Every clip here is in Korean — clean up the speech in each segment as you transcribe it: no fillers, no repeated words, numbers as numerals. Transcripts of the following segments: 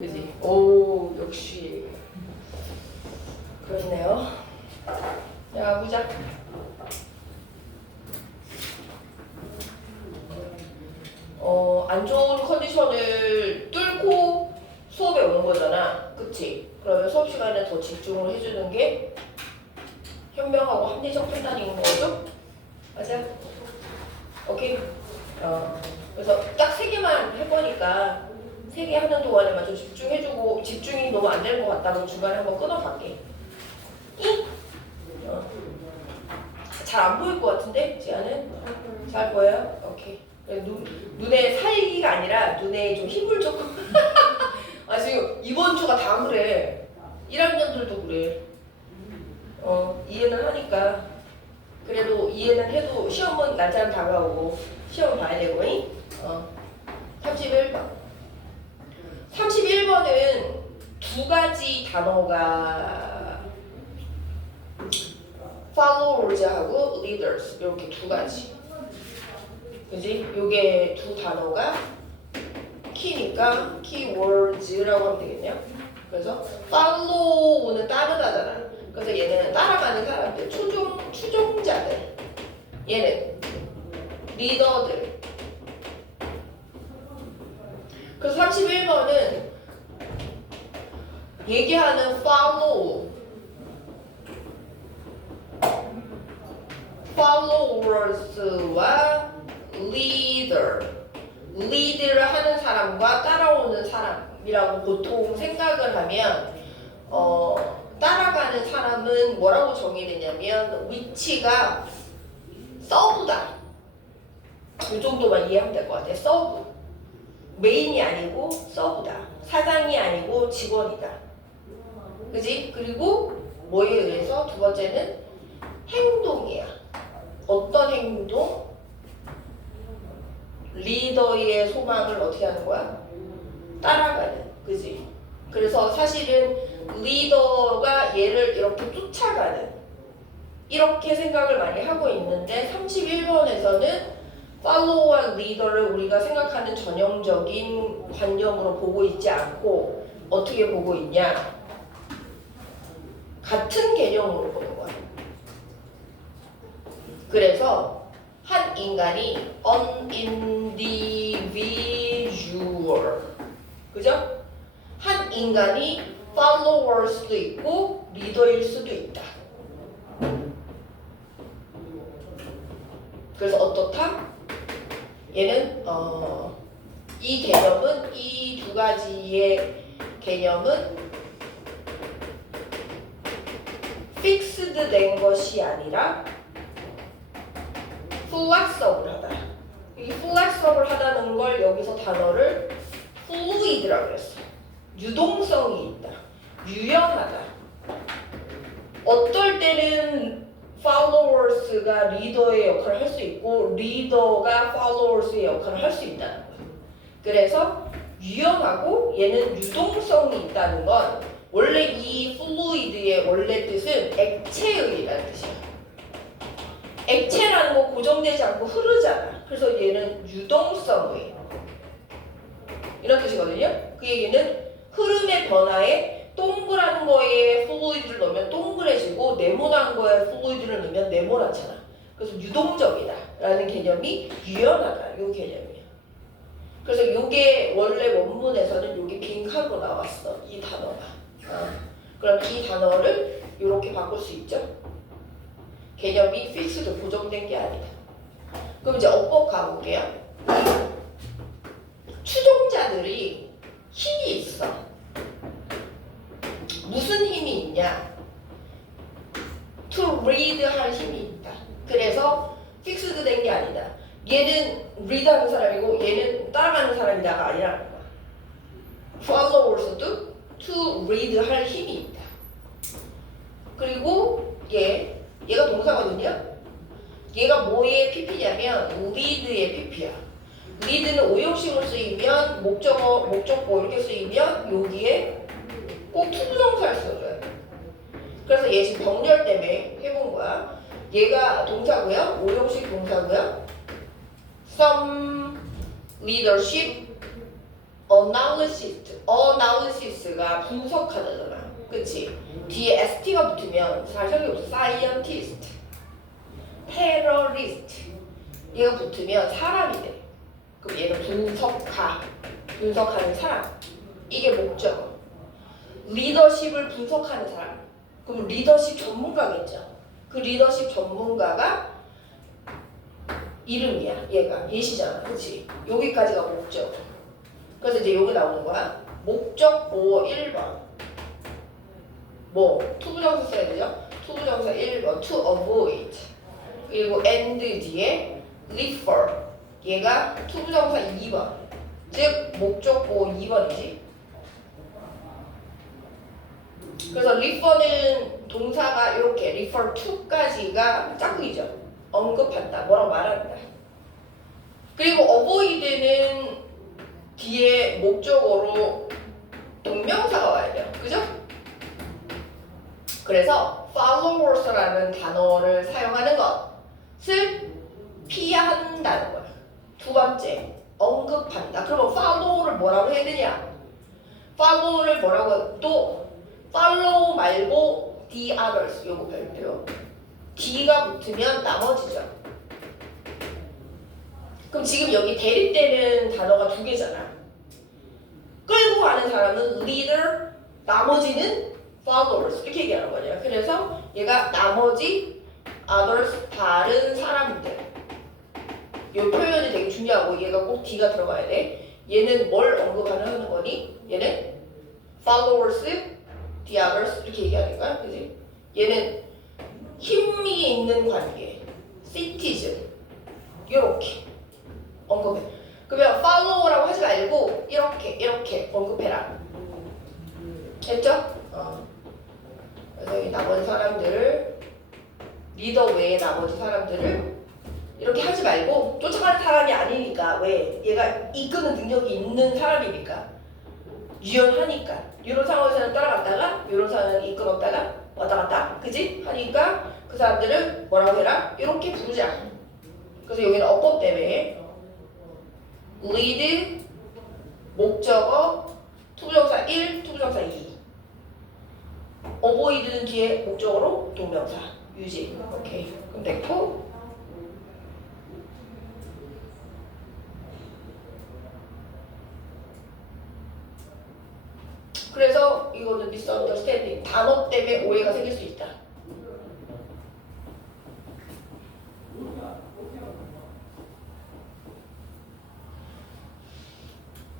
그지? 오, 역시 그렇네요. 자, 보자. 안 좋은 컨디션을 뚫고 수업에 오는 거잖아. 그치? 그러면 수업 시간에 더 집중을 해주는 게 현명하고 합리적 판단인 거죠? 맞아? 오케이? 그래서 딱 3개만 해보니까 3개 하는 동안에만 좀 집중해주고 집중이 너무 안 되는 것 같다면 중간에 한번 끊어갈게. 잘 안 보일 것 같은데? 지아는? 잘 보여요? 오케이. 눈에 살기가 아니라 눈에 좀 힘을 조금 아 지금 이번 주가 다 그래. 1학년들도 그래. 이해는 하니까 그래도 이해는 해도 시험은 날짜는 다가오고 시험을 봐야 되고 31번은 두 가지 단어가 followers하고 leaders 이렇게 두 가지. 그지? 요게 두 단어가 키니까 keywords라고 하면 되겠네요. 그래서 follow는 따르다잖아. 그래서 얘는 따라가는 사람들, 추종자들. 얘는 리더들. 그래서 31번은 얘기하는 followers와 lead를 하는 사람과 따라오는 사람이라고 보통 생각을 하면 따라가는 사람은 뭐라고 정의되냐면 위치가 서브다. 이 정도만 이해하면 될 것 같아. 서브. 메인이 아니고 서브다. 사장이 아니고 직원이다. 그지? 그리고 뭐에 의해서 두 번째는 행동이야. 어떤 행동? 리더의 소망을 어떻게 하는 거야? 따라가는. 그지? 그래서 사실은 리더가 얘를 이렇게 쫓아가는 이렇게 생각을 많이 하고 있는데 31번에서는 팔로우와 리더를 우리가 생각하는 전형적인 관념으로 보고 있지 않고 어떻게 보고 있냐? 같은 개념으로 보는 거야. 그래서 한 인간이 an individual, 그죠? 한 인간이 follower일 수도 있고 리더일 수도 있다. 그래서 어떻다? 얘는 이 개념은 이 두 가지의 개념은 fixed 된 것이 아니라 flexible 하다. 이 flexible 하다는 걸 여기서 단어를 fluid라고 그랬어. 유동성이 있다. 유연하다. 어떨 때는 followers가 리더의 역할을 할 수 있고 리더가 followers의 역할을 할 수 있다는 거야. 그래서 유연하고 얘는 유동성이 있다는 건 원래 이 fluid의 원래 뜻은 액체의라는 뜻이야. 액체라는 거 고정되지 않고 흐르잖아. 그래서 얘는 유동성의 이런 뜻이거든요. 그 얘기는 흐름의 변화에 동그란 거에 fluid를 넣으면 동그래지고 네모난 거에 fluid를 넣으면 네모나잖아. 그래서 유동적이다 라는 개념이 유연하다 이 개념이에요. 그래서 요게 원래 원문에서는 요게 빈칸으로 나왔어. 이 단어가. 그럼 이 단어를 이렇게 바꿀 수 있죠. 개념이 fixed 고정된 게 아니다. 그럼 이제 어법 가볼게요. 추종자들이 힘이 있어. 무슨 힘이 있냐? To read 할 힘이 있다. 그래서 fixed 된 게 아니다. 얘는 read 하는 사람이고 얘는 따라가는 사람이다가 아니라 followers도 to read 할 힘이 있다. 그리고 얘가 동사거든요. 얘가 뭐의 pp냐면 lead의 pp야. lead는 오형식으로 쓰이면 목적어 이렇게 쓰이면 여기에 꼭 투부정사를 써줘야 돼. 그래서 얘 지금 병렬 때문에 해본 거야. 얘가 동사고요. 오형식 동사고요. some leadership analysis가 분석하다잖아. 그치? 뒤에 st가 붙으면 잘 생각해 보세요. scientist, terrorist 얘가 붙으면 사람이 돼. 그럼 얘는 분석하는 사람. 이게 목적어. 리더십을 분석하는 사람. 그럼 리더십 전문가겠죠. 그 리더십 전문가가 이름이야. 얘가 예시잖아. 그치? 여기까지가 목적어. 그래서 이제 여기 나오는 거야. 목적어 1번. 투부정사 써야 되죠? 투부정사 1번. to avoid. 그리고 and 뒤에 refer. 얘가 투부정사 2번. 즉 목적어 2번이지. 그래서 refer는 동사가 이렇게 refer to까지가 짝꿍이죠. 언급한다. 뭐라고 말한다. 그리고 avoid는 뒤에 목적어로 동명사가 와야 돼요. 그죠? 그래서 followers라는 단어를 사용하는 것을 피해야 한다는 거야. 두 번째, 언급한다. 그러면 follow를 뭐라고 해야 되냐? follow를 뭐라고 또 follow 말고 the others 요거 별표. D가 붙으면 나머지죠. 그럼 지금 여기 대립되는 단어가 두 개잖아. 끌고 가는 사람은 leader, 나머지는 followers 이렇게 얘기하는 거냐. 그래서 얘가 나머지 others 다른 사람들. 이 표현이 되게 중요하고 얘가 꼭 D가 들어가야 돼. 얘는 뭘 언급하는 거니? 얘는 followers, the others 이렇게 얘기하는 거야. 그지? 얘는 힘이 있는 관계, citizen 이렇게 언급해. 그러면 follow라고 하지 말고 이렇게 언급해라. 됐죠? 그래서 이 나머지 사람들을 리더 외에 나머지 사람들을 이렇게 하지 말고 쫓아가는 사람이 아니니까 왜? 얘가 이끄는 능력이 있는 사람이니까 유연하니까 이런 상황에서는 따라갔다가 이런 상황에는 이끌었다가 왔다 갔다 그지? 하니까 그 사람들을 뭐라고 해라? 이렇게 부르자. 그래서 여기는 어법 때문에 lead 목적어 투부정사 1, 투부정사 2 avoid는 뒤에 목적어로 동명사 유지. 오케이. 그럼 됐고 그래서 이거는 misunderstanding 단어 때문에 오해가 생길 수 있다.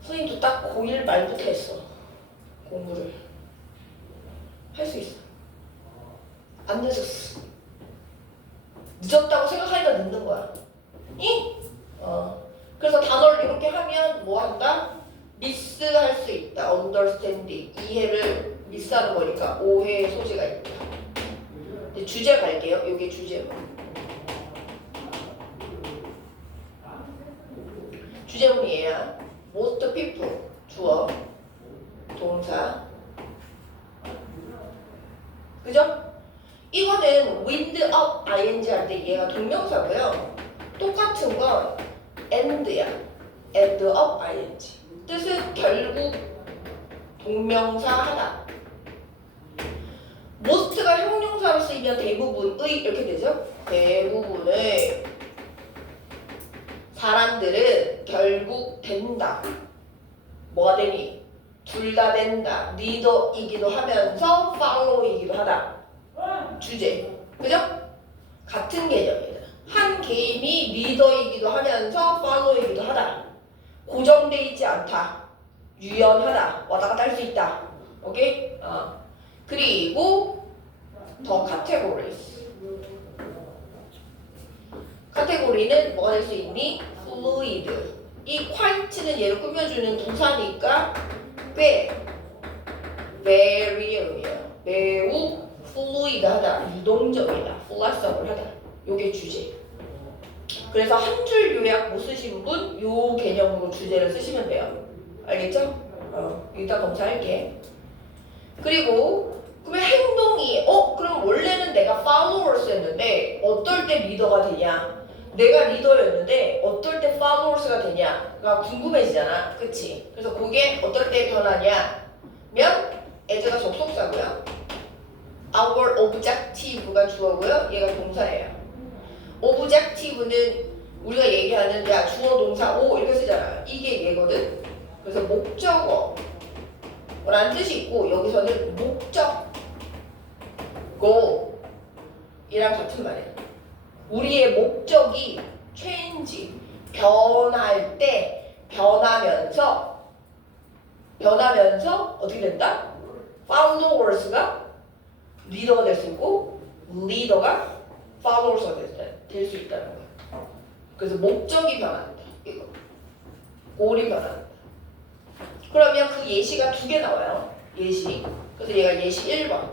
선생님도 딱 고1 말부터 했어. 공부를 할 수 있어. 안 늦었어. 늦었다고 생각하니까 늦는 거야. 그래서 단어를 이렇게 하면 뭐 한다? 미스할 수 있다. understanding 이해를 미스하는 거니까 오해의 소지가 있다. 이제 주제 갈게요. 여기 주제문. 주제문이에요. most people 주어 동사 그죠? 이거는 wind up ing 할 때 얘가 동명사고요. 똑같은 건 and야. and up ing 뜻은 결국 동명사 하다. most가 형용사로 쓰이면 대부분의 이렇게 되죠? 대부분의 사람들은 결국 된다. 뭐가 되니? 둘 다 된다. 리더이기도 하면서 follow이기도 하다. 주제. 그죠? 같은 개념이다. 한 개인이 리더이기도 하면서 follow이기도 하다. 고정돼 있지 않다. 유연하다. 왔다 갔다 할 수 있다. 오케이? 그리고 더 categories. 카테고리는 뭐가 될 수 있니? fluid. 이 quite는 얘를 꾸며주는 동사니까 very이에요. 매우 fluid하다. 유동적이다. flexible 하다. 요게 주제. 그래서 한 줄 요약 못 쓰신 분 요 개념으로 주제를 쓰시면 돼요. 알겠죠? 이따 검사할게. 그리고 그러면 행동이 그럼 원래는 내가 followers였는데 어떨 때 리더가 되냐? 내가 리더였는데 어떨 때 followers가 되냐가 궁금해지잖아. 그치? 그래서 그게 어떨 때 변하냐면 as가 접속사고요. our objective가 주어고요. 얘가 동사예요. objective는 우리가 얘기하는 야 주어 동사 오 이렇게 쓰잖아. 이게 얘거든. 그래서 목적어라는 뜻이 있고 여기서는 목적 go이랑 같은 말이에요. 우리의 목적이 change 변할 때 변하면서 어떻게 된다? followers가 리더가 될 수 있고 리더가 followers가 될 수 있다는 거야. 그래서 목적이 변한다. 이거 골이 변한다. 그러면 그 예시가 두 개 나와요. 예시. 그래서 얘가 예시 1번.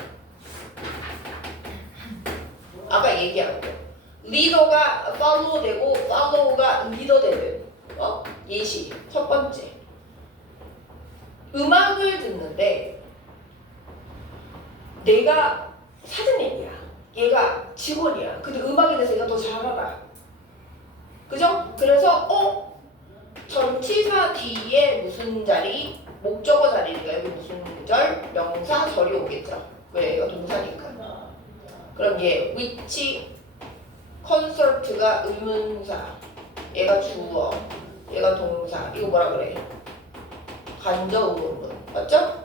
아까 얘기한 거. 리더가 follow 되고 follow가 리더 되는 예시. 첫 번째. 음악을 듣는데 내가 사장님이야. 얘가 직원이야. 근데 음악에 대해서 얘가 더 잘 알아. 그죠? 그래서 전치사 뒤에 무슨 자리? 목적어 자리니까 여기 무슨 절? 명사, 절이 오겠죠. 왜? 얘가 동사니까. 그럼 얘 which concert가 의문사, 얘가 주어, 얘가 동사. 이거 뭐라 그래? 간접 의문문. 맞죠?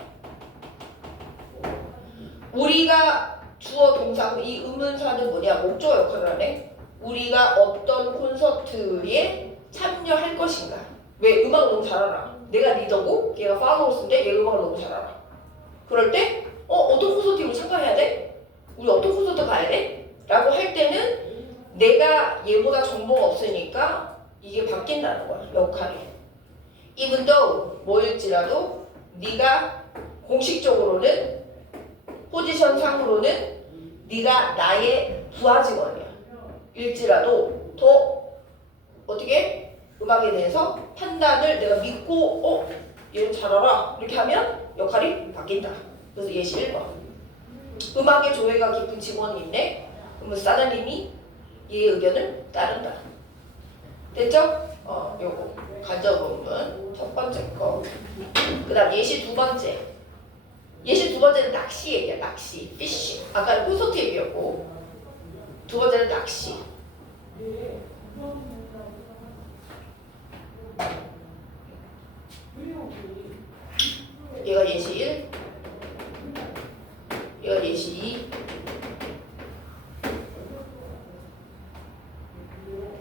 우리가 주어 동사고 이 의문사는 뭐냐? 목적어 역할을 하네. 우리가 어떤 콘서트에 참여할 것인가. 왜? 음악을 너무 잘 알아. 내가 리더고 얘가 팔로워스인데 얘 음악을 너무 잘 알아. 그럴 때 어떤 콘서트에 우리 참가해야 돼? 우리 어떤 콘서트 가야 돼? 라고 할 때는 내가 얘보다 정보가 없으니까 이게 바뀐다는 거야. 역할이. 이분도 뭐일지라도 네가 공식적으로는 포지션 상으로는 네가 나의 부하 직원이야. 일지라도 더 어떻게 음악에 대해서 판단을 내가 믿고 얘는 잘 알아 이렇게 하면 역할이 바뀐다. 그래서 예시 1번. 음악에 조예가 깊은 직원이 있네. 그러면 사장님이 얘의 의견을 따른다. 됐죠? 요거 간접 의문 첫 번째 거. 그 다음 예시 두 번째. 예시 두 번째는 낚시 얘기야. 낚시, 피쉬. 아까 콘서트 얘기였고 두 번째는 낚시. 얘가 예시 1, 얘가 예시 2,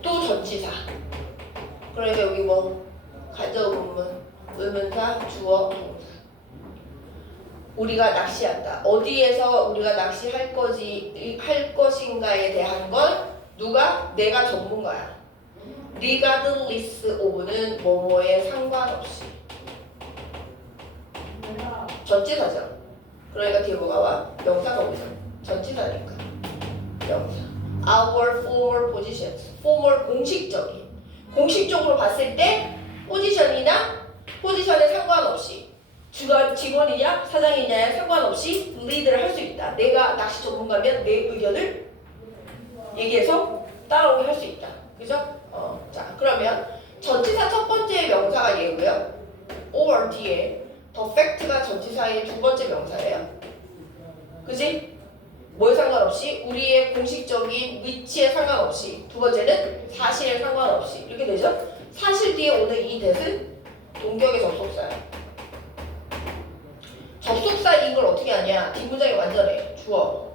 또 전치사. 그러니까 여기 뭐 간접 의문, 의문사, 주어, 동사. 우리가 낚시한다. 어디에서 우리가 낚시할 것인가에 대한 건 누가? 내가 전문가야. regardless of는 뭐뭐에 상관없이. 전치사죠. 그러니까 뒤에 뭐가 와? 명사가 오죠. 전치사니까. 명사. Our formal positions. formal 공식적인. 공식적으로 봤을 때 포지션에 상관없이 직원이냐 사장이냐에 상관없이 리드를 할 수 있다. 내가 낚시 전문가면 내 의견을 얘기해서 따라오게 할 수 있다. 그죠? 자 그러면 전치사 첫 번째 명사가 얘고요. or 뒤에 the fact가 전치사의 두 번째 명사예요. 그지? 뭐에 상관없이 우리의 공식적인 위치에 상관없이 두 번째는 사실에 상관없이 이렇게 되죠? 사실 뒤에 오는 이 that은 동격의 접속사예요. 접속사인 걸 어떻게 하냐? 뒷문장이 완전해. 주어,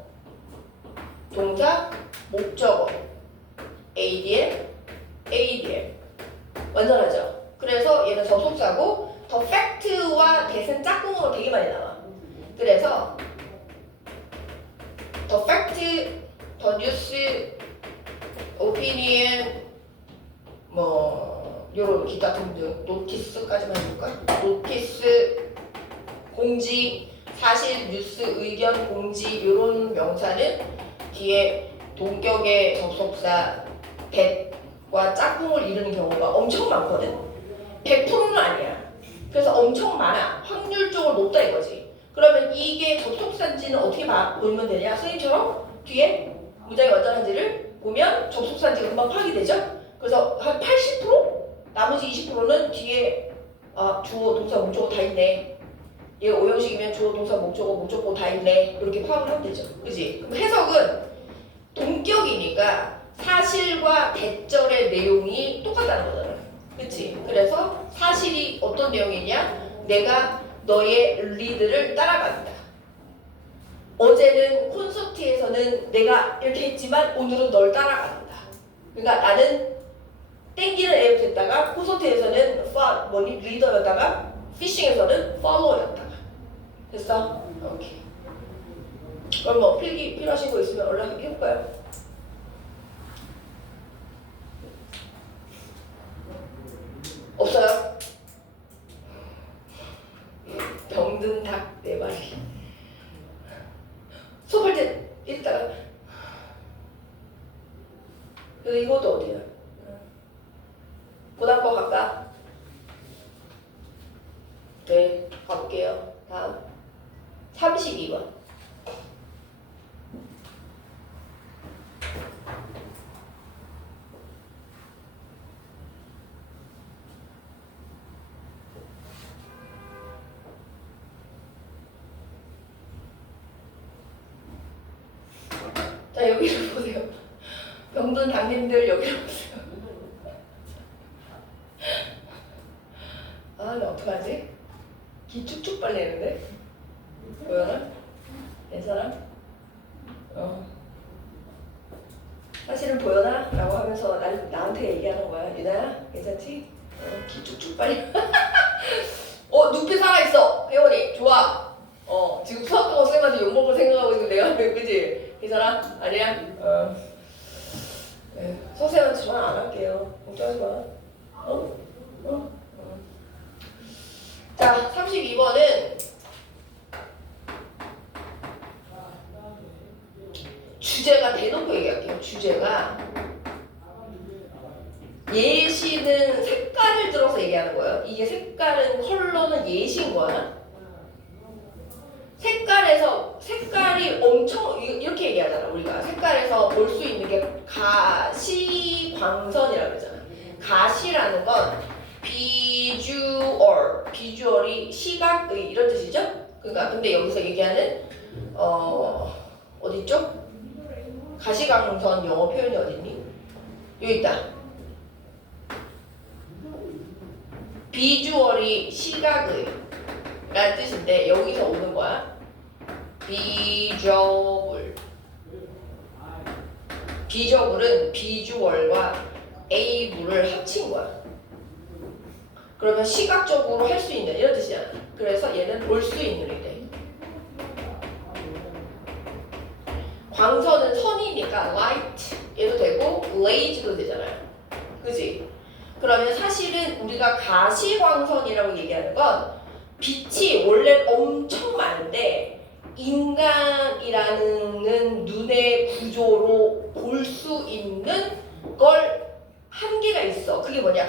동사, 목적어, ADL, ADL 완전하죠? 그래서 얘는 접속사고 the fact와 that은 짝꿍으로 되게 많이 나와. 그래서 the fact, the news, opinion 뭐 요런 기타 등등 노티스까지만 해볼까? 노티스, 공지, 사실, 뉴스, 의견, 공지 요런 명사는 뒤에 동격의 접속사 that과 짝꿍을 이루는 경우가 엄청 많거든. 100%는 아니야. 그래서 엄청 많아. 확률적으로 높다 이거지. 그러면 이게 접속사인지는 어떻게 보면 되냐? 선생님처럼 뒤에 문장이 완전한지를 보면 접속사인지가 금방 파악이 되죠? 그래서 한 80%? 나머지 20%는 뒤에 주어, 동사, 목적어 다 있네. 얘가 오형식이면 주어, 동사, 목적어, 목적어 다 있네. 이렇게 파악을 하면 되죠. 그지? 그럼 해석은 동격이니까 사실과 대절의 내용이 똑같다는 거잖아. 그치? 그래서 사실이 어떤 내용이냐? 내가 너의 리드를 따라간다. 어제는 콘서트에서는 내가 이렇게 했지만 오늘은 널 따라간다. 그러니까 나는 땡기는 애로 됐다가 콘서트에서는 리더였다가 피싱에서는 팔로워였다가. 됐어? 오케이. 그럼 뭐 필기 필요하신 거 있으면 연락해볼까요? 없어요? 병든 닭 4마리. 수업할 때 이랬다가 그래서 이것도 어디야? 고등학교 갈까? 네, 가볼게요. 다음 32번. 자, 여기를 보세요. 병든 당님들 여기를 보세요. 아, 나 어떡하지? 기 쭉쭉 빨리는데? 보여나? 괜찮아? 사실은 보여나? 라고 하면서 나한테 얘기하는 거야. 유나야? 괜찮지? 기 쭉쭉 빨리. 눈빛 살아있어. 혜원이. 좋아. 지금 수학하고 쌤한테 욕먹을 생각하고 있는 내가 그지? 괜찮아? 아니야? 네, 선생님한테 전화 안 할게요. 걱정하지 마. 자, 32번은 주제가 대놓고 얘기할게요. 주제가 예시는 색깔을 들어서 얘기하는 거예요. 이게 색깔은 컬러는 예시인 거야. 색깔이 엄청 이렇게 얘기하잖아. 우리가 색깔에서 볼 수 있는 게 가시광선이라고 그러잖아. 가시라는 건 비주얼이 시각의 이런 뜻이죠. 그러니까 근데 여기서 얘기하는 어디 있죠? 가시광선 영어 표현이 어딨니? 여기 있다. 비주얼이 시각의 라는 뜻인데 여기서 오는 거야. 비저블은 비주얼과 에이블을 합친 거야. 그러면 시각적으로 할 수 있는 이런 뜻이잖아. 그래서 얘는 볼 수 있는 데. 광선은 선이니까 light 얘도 되고 blaze도 되잖아요. 그지? 그러면 사실은 우리가 가시광선이라고 얘기하는 건 빛이 원래 엄청 많은데 인간이라는 눈의 구조로 볼 수 있는 걸 한계가 있어. 그게 뭐냐?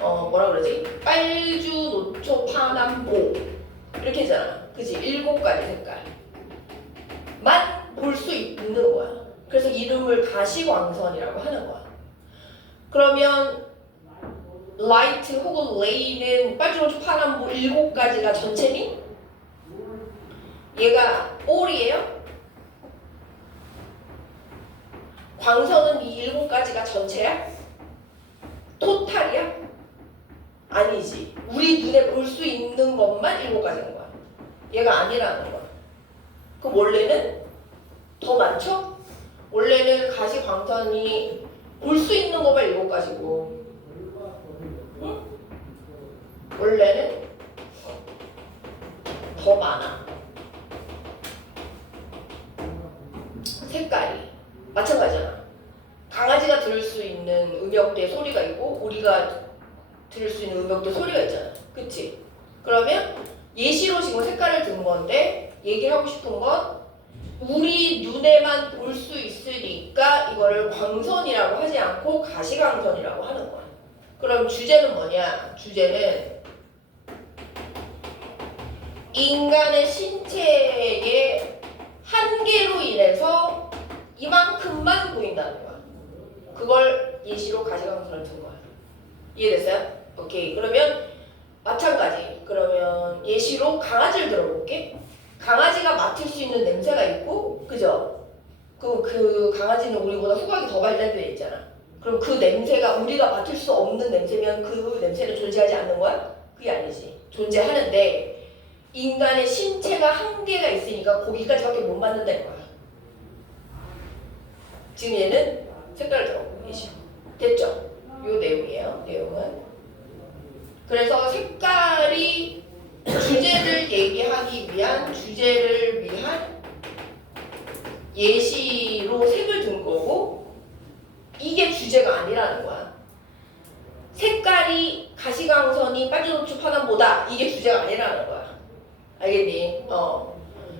뭐라 그러지? 빨주, 노초, 파남, 보 이렇게 했잖아. 그치? 7가지 색깔만 볼 수 있는 거야. 그래서 이름을 가시광선이라고 하는 거야. 그러면 라이트 혹은 레이는 빨주, 노초, 파남, 보 7가지가 전체니? 얘가 all이에요? 광선은 이 7가지가 전체야? 토탈이야? 아니지. 우리 눈에 볼 수 있는 것만 7가지인 거야. 얘가 아니라는 거야. 그럼 원래는 더 많죠? 원래는 가시광선이 볼 수 있는 것만 7가지고 응? 원래는 더 많아. 색깔이 마찬가지잖아. 강아지가 들을 수 있는 음역대 소리가 있고 우리가 들을 수 있는 음역대 소리가 있잖아. 그치? 그러면 예시로 지금 색깔을 든 건데 얘기를 하고 싶은 건 우리 눈에만 볼 수 있으니까 이거를 광선이라고 하지 않고 가시광선이라고 하는 거야. 그럼 주제는 뭐냐? 주제는 인간의 신체의 한계로 인해서 이만큼만 보인다는 거야. 그걸 예시로 가시광선을 든 거야. 이해됐어요? 오케이. 그러면 마찬가지. 그러면 예시로 강아지를 들어볼게. 강아지가 맡을 수 있는 냄새가 있고, 그죠? 그 강아지는 우리보다 후각이 더 발달되어 있잖아. 그럼 그 냄새가 우리가 맡을 수 없는 냄새면 그 냄새는 존재하지 않는 거야? 그게 아니지. 존재하는데 인간의 신체가 한계가 있으니까 거기까지밖에 못 맡는다는 거야. 지금 얘는 색깔을 들어보고 계시고. 됐죠? 요 내용이에요. 내용은. 그래서 색깔이 주제를 얘기하기 위한 주제를 위한 예시로 색을 든 거고 이게 주제가 아니라는 거야. 색깔이 가시광선이 빨주노초 파남보다 이게 주제가 아니라는 거야. 알겠니?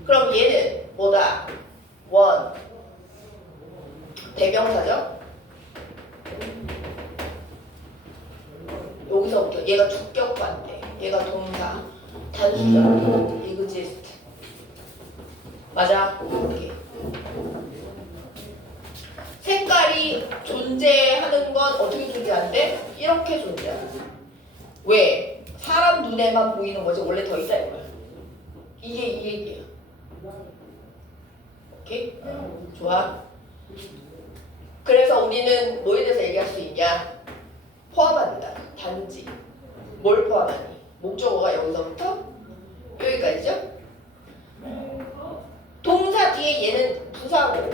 그럼 얘는 뭐다? 원 대명사죠? 여기서부터 얘가 주격관대, 얘가 동사, 단수죠. exist. 맞아? 오케이. 색깔이 존재하는 건 어떻게 존재하는데? 이렇게 존재하는 거야. 왜? 사람 눈에만 보이는 거지 원래 더 있다 이거야. 이게 이 얘기야. 오케이? 좋아. 그래서 우리는 뭐에 대해서 얘기할 수 있냐? 포함한다. 단지. 뭘 포함하니? 목적어가 여기서부터 여기까지죠? 동사 뒤에 얘는 부사고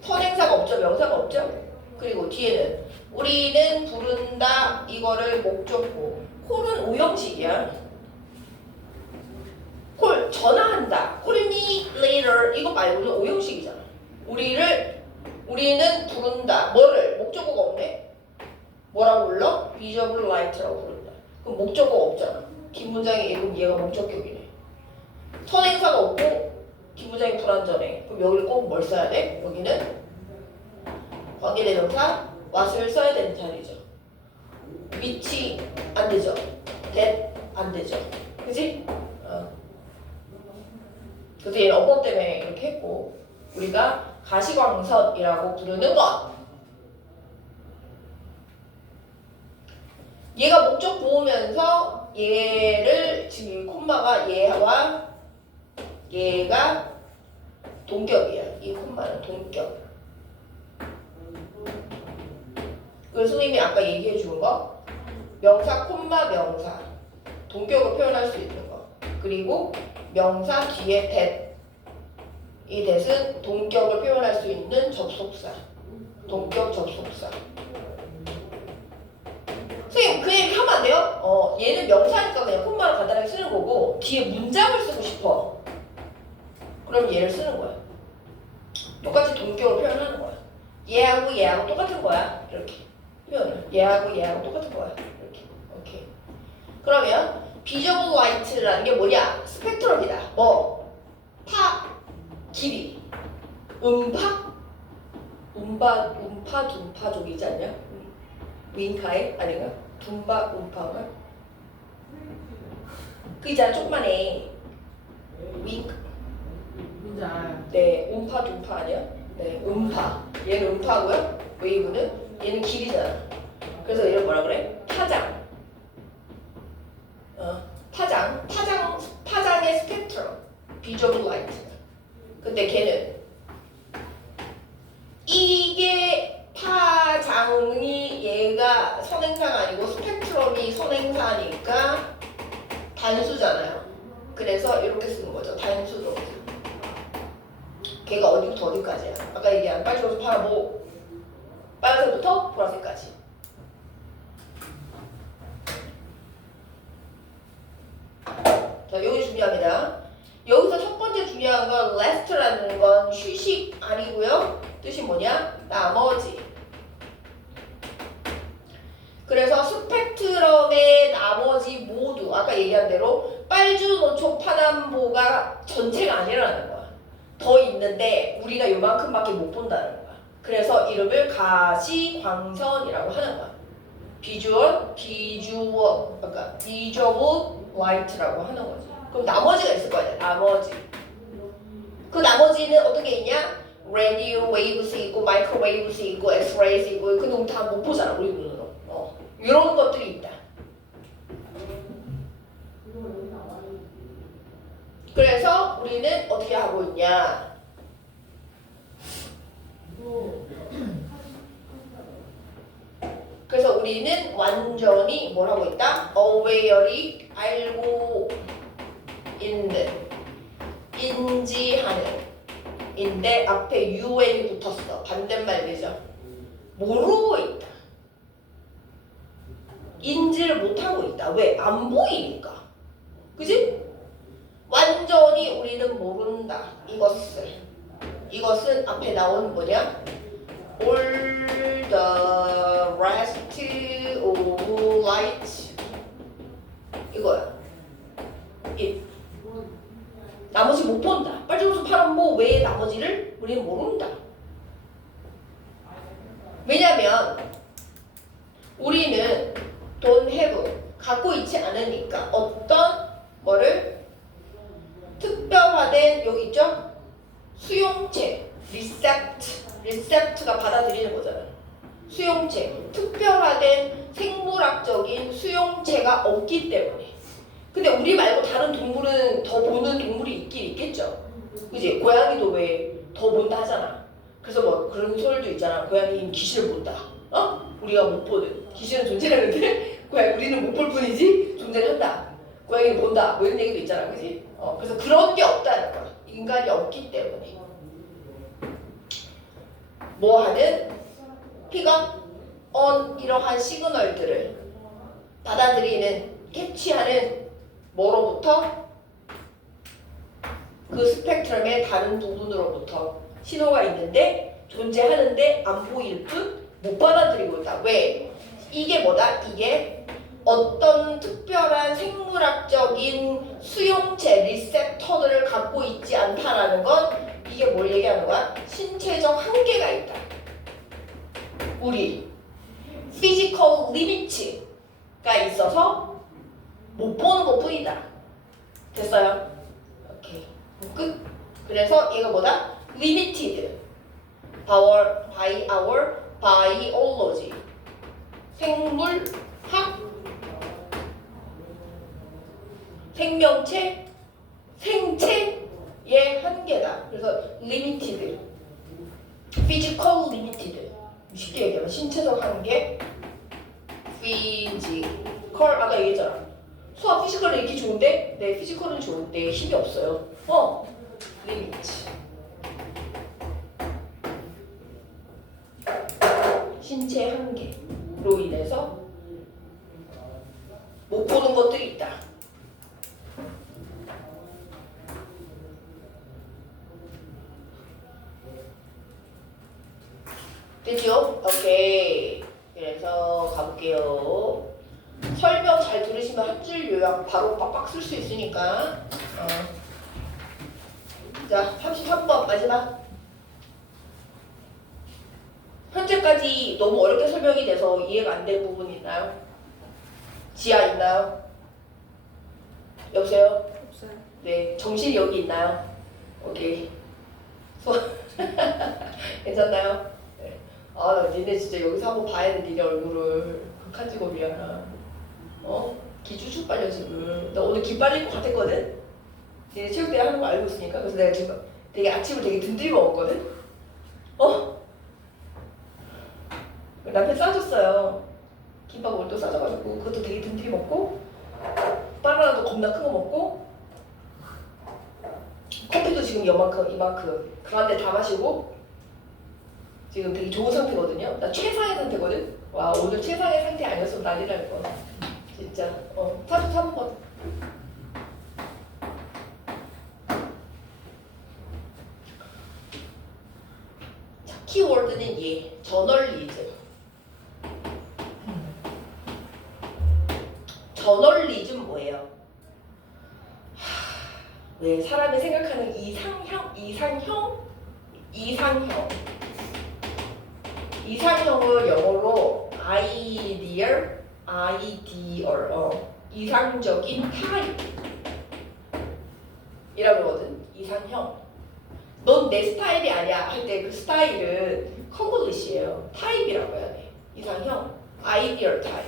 선행사가 없죠? 명사가 없죠? 그리고 뒤에는 우리는 부른다 이거를 목적고 콜은 오형식이야. 콜 전화한다. Call me later 이거 말고는 오형식이잖아. 우리는 부른다. 뭐를? 목적어가 없네. 뭐라고 불러? visible light라고 부른다. 그럼 목적어가 없잖아. 뒷문장에 얘가 목적격이네. 선행사가 없고 뒷문장이 불완전해. 그럼 여기를 꼭 뭘 써야 돼? 여기는 관계대명사 what을 써야 되는 자리죠. which 안 되죠. that 안 되죠. 그치? 그래서 얘는 어법 때문에 이렇게 했고 우리가 가시광선이라고 부르는 것. 얘가 목적 보면서 얘를 지금 콤마가 얘와 얘가 동격이야. 이 콤마는 동격. 그 선생님이 아까 얘기해 준 거 명사 콤마 명사 동격을 표현할 수 있는 거 그리고 명사 뒤에 that 이 that은 동격을 표현할 수 있는 접속사 동격 접속사. 선생님 그 얘기 하면 안 돼요? 얘는 명사니까 그냥 콤마를 간단하게 쓰는 거고 뒤에 문장을 쓰고 싶어. 그럼 얘를 쓰는 거야. 똑같이 동격을 표현하는 거야. 얘하고 똑같은 거야. 이렇게 표현을. 얘하고 똑같은 거야. 이렇게. 오케이. 그러면 visible light라는 게 뭐냐? 스펙트럼이다. 뭐? 길이. 음파, 둔파족이지 않냐? 윙카에? 아닌가? 음파인가? 그 있잖아, 조그만해. 윙크. 뭔지 알아요. 네, 둔파 아니야? 네, 음파. 얘는 음파고요. 웨이브는 얘는 길이잖아. 그래서 얘를 뭐라 그래? 파장. 파장의 스펙트럼. visible light. 근데 걔는 이게 파장이 얘가 선행사가 아니고 스펙트럼이 선행사니까 단수잖아요. 그래서 이렇게 쓰는 거죠. 단수로. 걔가 어디부터 어디까지야? 아까 얘기한 빨주노초 파란보 빨간색부터 보라색까지. 자, 여기 중요합니다. 여기서 첫 번째 중요한 건 rest라는 건 휴식 아니고요. 뜻이 뭐냐? 나머지. 그래서 스펙트럼의 나머지 모두 아까 얘기한 대로 빨주노초 파남보가 전체가 아니라는 거야. 더 있는데 우리가 요만큼밖에 못 본다는 거야. 그래서 이름을 가시광선이라고 하는 거야. 비주얼 light라고 하는 거지. 그럼 나머지가 있을 거 아니야. 나머지. 그 나머지는 어떤 게 있냐? 라디오 웨이브스 있고 마이크로웨이브스 있고 엑스레이스 있고 그 놈 다 못 보잖아 우리 눈으로. 이런 것들이 있다. 그래서 우리는 어떻게 하고 있냐? 그래서 우리는 완전히 뭘 하고 있다? aware이 알고 있는, 인지하는 인데 앞에 un이 붙었어. 반대말 되죠? 모르고 있다. 인지를 못하고 있다. 왜? 안 보이니까. 그지? 완전히 우리는 모른다. 이것은 앞에 나온 뭐냐? All the rest of light 이거야. 나머지 못 본다. 빨주노초 파란모 외에 나머지를 우리는 모른다. 왜냐면 우리는 don't have 갖고 있지 않으니까 어떤 뭐를 특별화된 여기 있죠? 수용체 recept가 받아들이는 거잖아. 수용체 특별화된 생물학적인 수용체가 없기 때문에. 근데 우리 말고 다른 동물은 더 보는 동물이 있긴 있겠죠. 그지? 고양이도 왜 더 본다 하잖아. 그래서 뭐 그런 소리도 있잖아. 고양이는 귀신을 본다. 우리가 못 보는. 귀신은 존재하는데 우리는 못 볼 뿐이지 존재를 한다. 고양이는 본다. 뭐 이런 얘기도 있잖아. 그지? 그래서 그런 게 없다는 거야. 인간이 없기 때문에. 뭐 하는? 피가 on 이러한 시그널들을 받아들이는, 캐치하는 뭐로부터? 그 스펙트럼의 다른 부분으로부터 신호가 있는데 존재하는데 안 보일 뿐 못 받아들이고 있다. 왜? 이게 뭐다? 이게 어떤 특별한 생물학적인 수용체, 리셉터들을 갖고 있지 않다라는 건 이게 뭘 얘기하는 거야? 신체적 한계가 있다. 우리 physical limit가 있어서 못 보는 것 뿐이다. 됐어요? 오케이. 끝. 그래서 이거 뭐다? limited by our biology. 생물학, 생명체, 생체의 한계다. 그래서 limited, physical limited. 쉽게 얘기하면 신체적 한계, physical. 아까 얘기했잖아. 수학 피지컬은 이렇게 좋은데, 네, 피지컬은 좋은데 힘이 없어요. limit. 신체 한계로 인해서 못 보는 것들이 있다. 됐죠? 오케이. 그래서 가볼게요. 설명 잘 들으시면 한 줄 요약 바로 빡빡 쓸 수 있으니까. 자, 33번 마지막. 현재까지 너무 어렵게 설명이 돼서 이해가 안 된 부분이 있나요? 지하 있나요? 여보세요? 없어요. 네, 정신이 여기 있나요? 오케이. 괜찮나요? 네. 나 니네 진짜 여기서 한번 봐야 돼, 니네 얼굴을. 극한 직업이야. 기주죽 빨려 지금. 나 오늘 기 빨릴 것 같았거든? 니네 체육대회 하는 거 알고 있으니까. 그래서 내가 지금 되게 아침을 되게 든든히 먹었거든? 남편 싸줬어요. 김밥 오늘 또 싸줘가지고 그것도 되게 든든히 먹고 바나나도 겁나 큰 거 먹고 커피도 지금 이만큼 그런데 다 마시고 지금 되게 좋은 상태거든요. 나 최상의 상태거든. 와, 오늘 최상의 상태 아니었으면 난리 날 거야. 진짜. 43번. 자, 키워드는 얘. 저널리즘. 저널리즘 뭐예요? 왜 사람이 생각하는 이상형을 영어로 ideal, 이상적인 타입 이라고 하거든. 이상형. 넌 내 스타일이 아니야 할 때 그 스타일은 컴플릿이에요. 타입이라고 해야 돼. 이상형, 아이디얼 타입.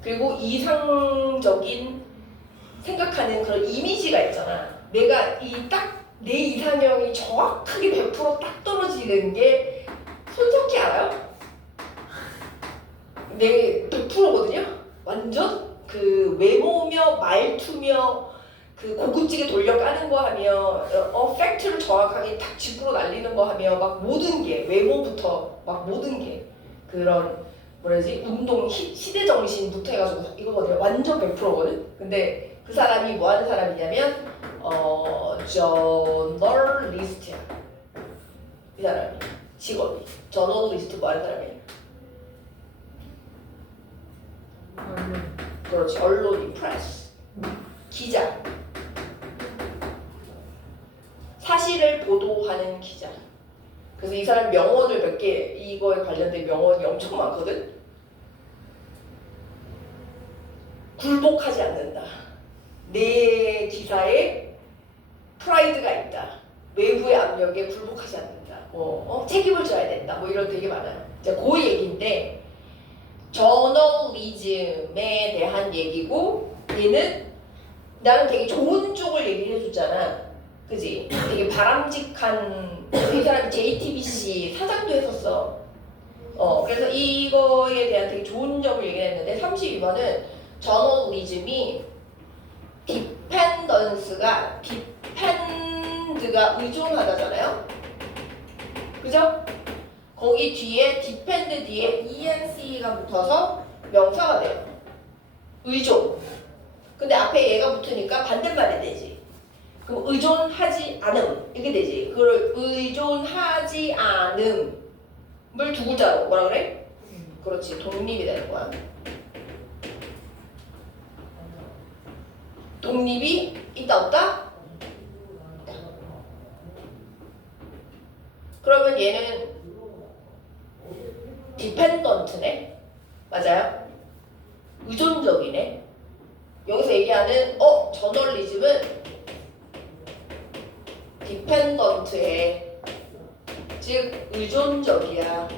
그리고 이상적인 생각하는 그런 이미지가 있잖아. 내가 이 딱 내 이상형이 정확하게 100%딱 떨어지는 게 손석희 알아요? 내 100%거든요? 완전 그 외모며 말투며 그 고급지게 돌려 까는 거 하며 팩트를 정확하게 딱 짚고 날리는 거 하며 막 모든 게 외모부터 막 모든 게 그런 뭐라지 운동 시대 정신부터 해가지고 이거거든요. 완전 100%거든. 근데 그 사람이 뭐 하는 사람이냐면 저널리스트야. 이 사람이 직업이 저널리스트 뭐 하는 사람이야? 그렇지. 언론이 프레스 기자. 사실을 보도하는 기자. 그래서 이 사람 명언을 몇 개 이거에 관련된 명언이 엄청 많거든. 굴복하지 않는다. 내 기사에 프라이드가 있다. 외부의 압력에 굴복하지 않는다. 책임을 져야 된다. 뭐 이런 되게 많아요. 자, 그 얘기인데 저널리즘에 대한 얘기고 얘는 나는 되게 좋은 쪽을 얘기를 해줬잖아. 그지? 되게 바람직한 이 사람이 JTBC 사장도 했었어. 그래서 이거에 대한 되게 좋은 점을 얘기했는데 32번은 저널리즘이 디펜던스가 디펜드가 의존하다잖아요. 그죠? 거기 뒤에 디펜드 뒤에 ENC가 붙어서 명사가 돼요. 의존. 근데 앞에 얘가 붙으니까 반대말이 되지. 그럼 의존하지 않음 이렇게 되지. 그걸 의존하지 않음을 두 글자로 뭐라 그래? 그렇지. 독립이 되는 거야. 독립이 있다 없다? 있다. 그러면 얘는 디펜던트네? 맞아요? 의존적이네? 여기서 얘기하는 저널리즘은 디펜던트에 즉 의존적이야.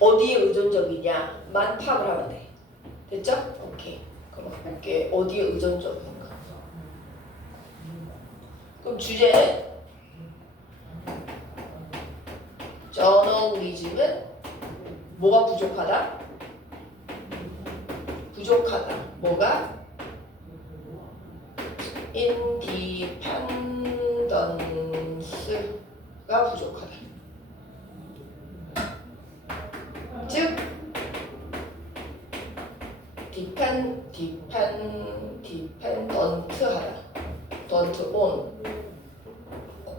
어디에 의존적이냐만 파악을 하면 돼. 됐죠? 오케이. 그럼 볼게. 어디에 의존적인가? 그럼 주제는 저널리즘은 뭐가 부족하다? 부족하다. 뭐가? 인디펜던스가 부족하다. 즉 디펜던트하다. 던트 온.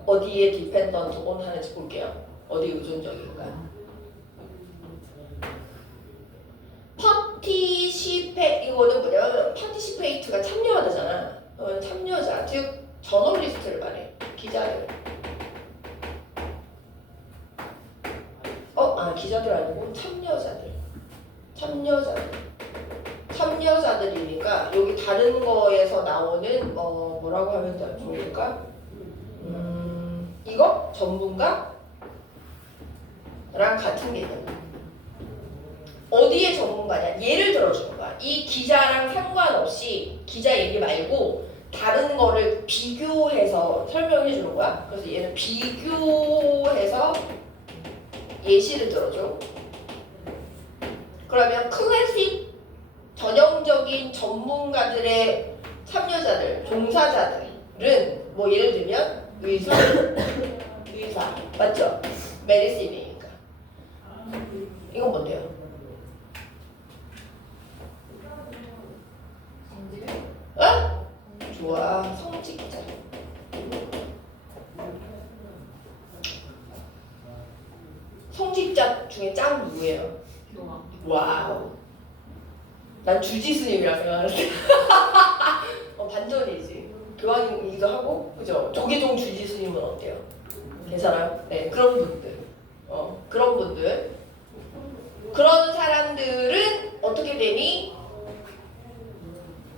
어디에 디펜던트 온 하는지 볼게요. 어디 의존적인가? 파티시페 이거는 뭐냐면 파티시페이트가 참여하다잖아. 참여자 즉 저널리스트를 말해. 기자들. 기자들 아니고 참여자들이니까 여기 다른 거에서 나오는 뭐라고 하면 좋을까? 이거 전문가랑 같은 개념. 어디에 전문가냐? 예를 들어주는 거야. 이 기자랑 상관없이 기자 얘기 말고 다른 거를 비교해서 설명해 주는 거야. 그래서 얘는 비교해서 예시를 들어줘. 그러면 클래식 전형적인 전문가들의 참여자들, 종사자들은 뭐 예를 들면 의사 맞죠? 메디신이니까. 이건 뭔데요? 좋아. 성직자. 성직자 중에 짱 누구예요? 와우. 난 주지스님이라 생각했어. 반전이지. 교황이기도 하고, 그죠? 조계종 주지스님은 어때요? 괜찮아요? 네, 그런 분들. 그런 분들. 그런 사람들은 어떻게 되니?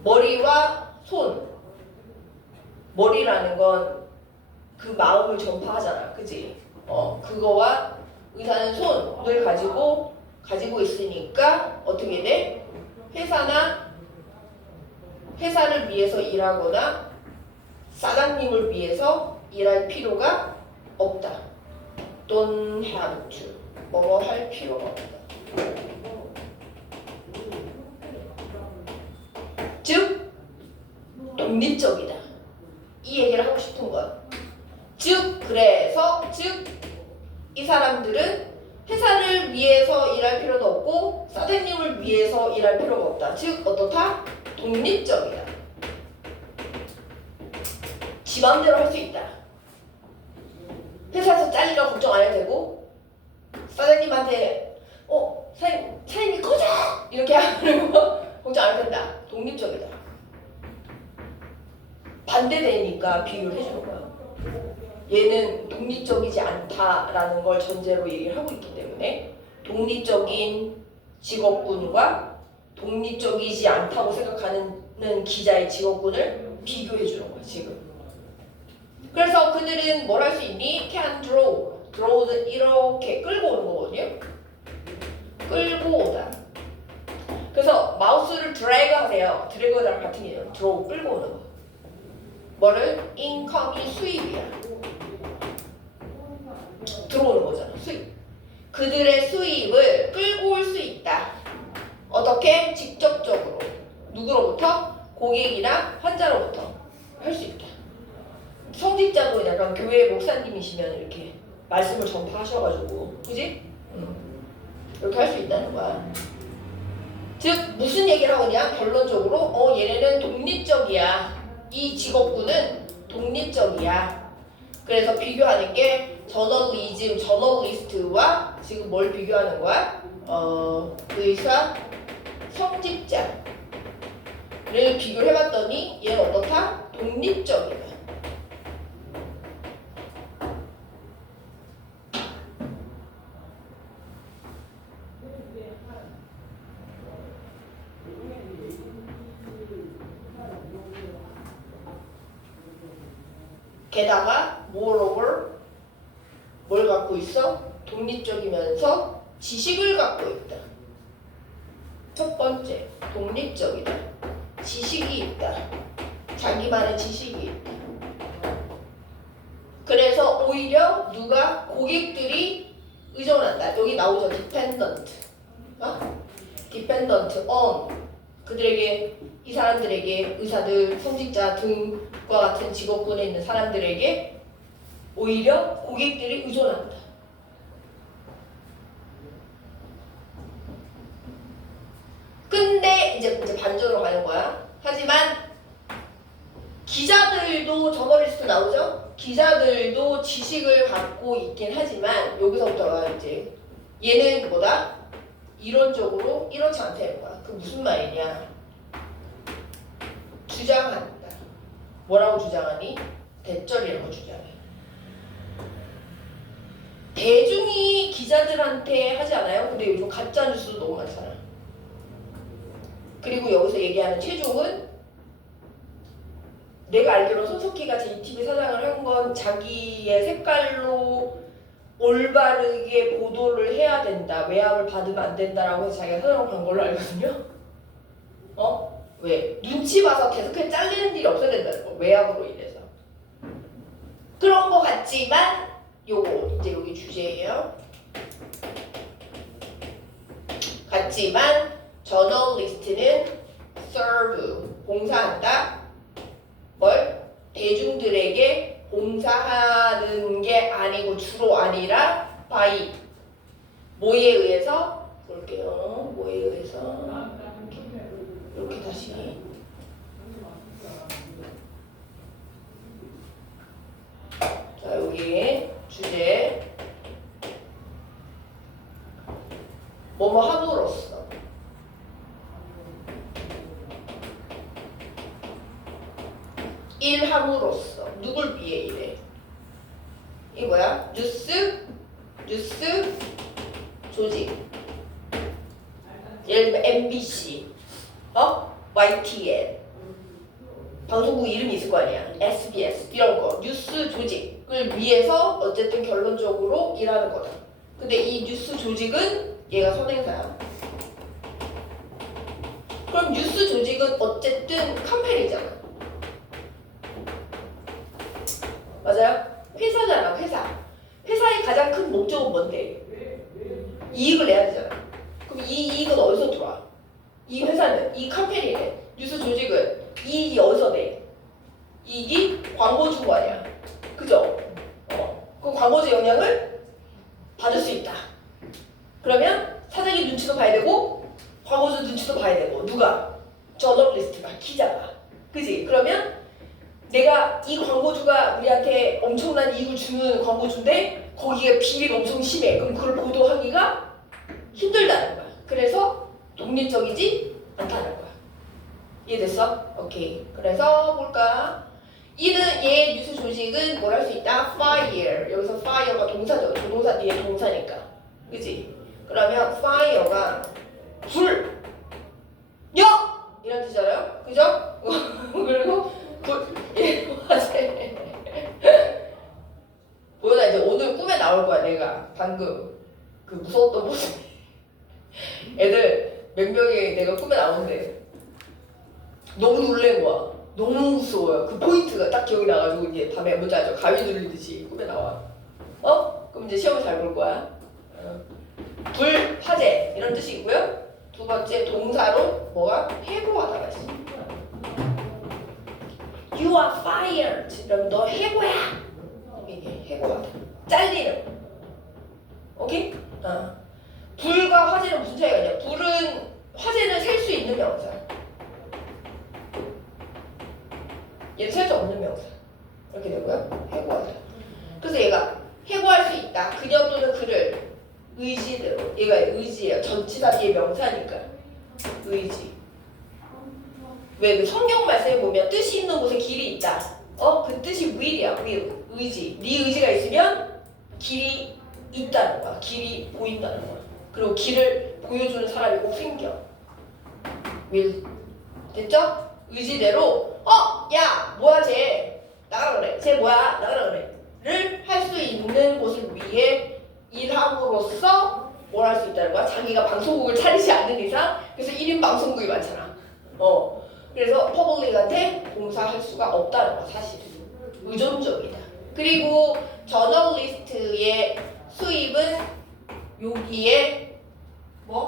머리와 손. 머리라는 건 그 마음을 전파하잖아, 그지? 그거와 의사는 손을 가지고 있으니까 어떻게 돼? 회사를 위해서 일하거나 사장님을 위해서 일할 필요가 없다. Don't have to. 뭐뭐 할 필요가 없다. 즉 독립적이다. 이 얘기를 하고 싶은 거야. 그래서 이 사람들은 회사를 위해서 일할 필요도 없고 사장님을 위해서 일할 필요가 없다. 즉 어떻다? 독립적이다. 지 맘대로 할 수 있다. 회사에서 잘리라 걱정 안 해도 되고 사장님한테 사장님이 꺼져! 이렇게 하는 거 걱정 안 해도 된다. 독립적이다. 반대되니까 비교를 해주는 거야. 얘는 독립적이지 않다라는 걸 전제로 얘기를 하고 있기 때문에 독립적인 직업군과 독립적이지 않다고 생각하는 기자의 직업군을 비교해 주는 거야 지금. 그래서 그들은 뭘 할 수 있니? can draw는 이렇게 끌고 오는 거거든요. 끌고 오다. 그래서 마우스를 드래그 하세요. 드래그랑 같은 개념. draw 끌고 오는 거. 뭐를? income이 수입이야. 들어오는 거잖아. 수입. 그들의 수입을 끌고 올 수 있다. 어떻게? 직접적으로. 누구로부터? 고객이나 환자로부터 할 수 있다. 성직자도 약간 교회 목사님이시면 이렇게 말씀을 전파하셔가지고, 그지? 이렇게 할 수 있다는 거야. 즉 무슨 얘기를 하느냐? 결론적으로 얘네는 독립적이야. 이 직업군은 독립적이야. 그래서 비교하는 게 저널리즘, 저널리스트와 지금 뭘 비교하는 거야? 의사, 성직자를 비교를 해봤더니 얘는 어떻다? 독립적이다. 게다가 moreover 뭘 갖고 있어? 독립적이면서 지식을 갖고 있다. 첫 번째, 독립적이다. 지식이 있다. 자기만의 지식이 있다. 그래서 오히려 누가? 고객들이 의존한다. 여기 나오죠. dependent. dependent on. 그들에게, 이 사람들에게, 의사들, 성직자 등과 같은 직업군에 있는 사람들에게 오히려 고객들이 의존한다. 근데 이제 반전으로 가는 거야. 하지만 기자들도 저널리스트 나오죠? 기자들도 지식을 갖고 있긴 하지만 여기서부터가 이제 얘는 뭐다? 이론적으로 이렇지 않다는 거야. 그 무슨 말이냐? 주장한다. 뭐라고 주장하니? 대절이라고 주장해. 대중이 기자들한테 하지 않아요? 근데 요즘 가짜 뉴스도 너무 많잖아. 그리고 여기서 얘기하는 최종은 내가 알기로 손석희가 JTBC 사장을 한 건 자기의 색깔로 올바르게 보도를 해야 된다. 외압을 받으면 안 된다라고 해서 자기가 사장을 간 걸로 알거든요. 왜? 눈치 봐서 계속해서 잘리는 일이 없어야 된다는 거. 외압으로 인해서. 그런 거 같지만 요거 이제 여기 주제예요. 같지만 저널리스트는 serve 봉사한다. 뭘? 대중들에게 봉사하는 게 아니고 주로 아니라 by 뭐에 의해서? 볼게요. 뭐에 의해서? 이렇게 다시 자 여기 주제 뭐뭐 함으로써 일함으로써 누굴 위해 일해? 이게 뭐야? 뉴스 조직 예를 들면 MBC YTN 방송국 이름이 있을 거 아니야. SBS 이런 거 뉴스 조직을 위해서 어쨌든 결론적으로 일하는 거다. 근데 이 뉴스 조직은 얘가 선행사야. 그럼 뉴스 조직은 어쨌든 컴퍼니잖아. 맞아요? 회사잖아, 회사. 회사의 가장 큰 목적은 뭔데? 이익을 내야 되잖아. 그럼 이 이익은 어디서 들어와? 이 회사는, 이 컴퍼니는, 뉴스 조직은 이익이 어디서 내? 이익이 광고주 거 아니야. 그죠? 그 광고주 영향을 받을 수 있다. 그러면 사장님 눈치도 봐야 되고 광고주 눈치도 봐야 되고 누가? 저널리스트가, 기자가. 그지? 그러면 내가 이 광고주가 우리한테 엄청난 이익을 주는 광고주인데 거기에 비리가 엄청 심해. 그럼 그걸 보도하기가 힘들다는 거야. 그래서 독립적이지 않다는 거야. 이해됐어? 오케이. 그래서 볼까? 얘 뉴스 조직은 뭘 할 수 있다? fire. 여기서 fire가 동사죠. 조동사 뒤에 동사니까. 그지? 그러면 fire가 불, 여! 이런 뜻이잖아요. 그죠? 그리고 화재. 보여라. 이제 오늘 꿈에 나올 거야. 내가 방금 그 무서웠던 모습. 애들 몇 명이 내가 꿈에 나오는데 너무 놀란 거야. 너무 무서워요. 그 포인트가 딱 기억이 나가지고 이제 밤에 뭔지 알죠? 가위 눌리듯이 꿈에 나와. 그럼 이제 시험을 잘 볼 거야. 불, 화재 이런 뜻이 있고요. 두 번째 동사로 뭐가? 해고하다가 있어. You are fired. 그럼 너 해고야. 이게 해고하다. 잘리는. 오케이? 불과 화재는 무슨 차이가 있냐? 불은 화재는 셀 수 있는 명사. 얘는 셀 수 없는 명사. 이렇게 되고요. 해고하다. 그래서 얘가 해고할 수 있다. 그녀 또는 그를 의지대로. 얘가 의지예요. 전치사 뒤에 명사니까. 의지. 왜 그 성경 말씀에 보면 뜻이 있는 곳에 길이 있다. 그 뜻이 will이야. will. 의지. 네 의지가 있으면 길이 있다는 거야. 길이 보인다는 거야. 그리고 길을 보여주는 사람이 꼭 생겨. will. 됐죠? 의지대로 야 뭐야 쟤 나가라 그래. 쟤 뭐야 나가라 그래. 를 할 수 있는 곳을 위해 일함으로써 뭘 할 수 있다는 거야? 자기가 방송국을 차리지 않는 이상. 그래서 1인 방송국이 많잖아. 그래서 퍼블릭한테 봉사할 수가 없다는 거 사실은. 의존적이다. 그리고 저널리스트의 수입은 여기에 뭐?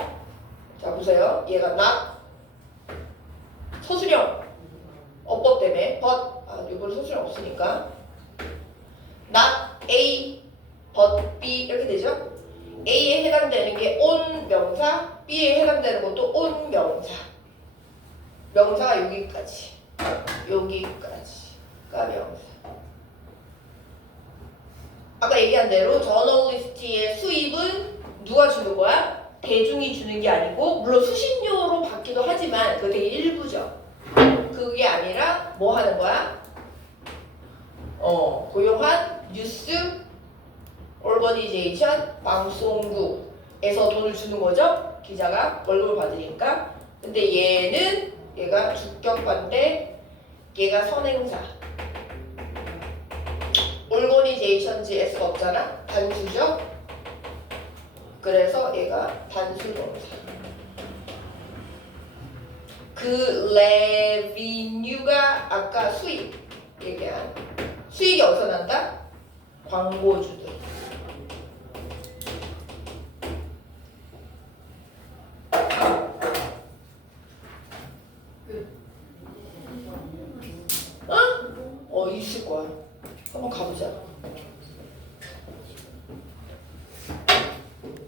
자 보세요. 얘가 not 서술형 어법 때문에 but 이거는 서술형 없으니까 not A but B 이렇게 되죠. A에 해당되는 게 on 명사, B에 해당되는 것도 on 명사. 명사가 여기까지가 명사. 아까 얘기한 대로 저널리스트의 수입은 누가 주는 거야? 대중이 주는 게 아니고 물론 수신료로 받기도 하지만 그거 되게 일부죠. 그게 아니라 뭐 하는 거야? 고용한 뉴스 오거니제이션 방송국에서 돈을 주는 거죠. 기자가 월급을 받으니까. 근데 얘가 주격반대, 얘가 선행사. 오거니제이션지 S가 없잖아. 단수죠. 그래서 얘가 단수동사. 그 revenue가 아까 수익 얘기한 수익이 어디서 난다? 광고주들. 있을 거야. 한번 가보자.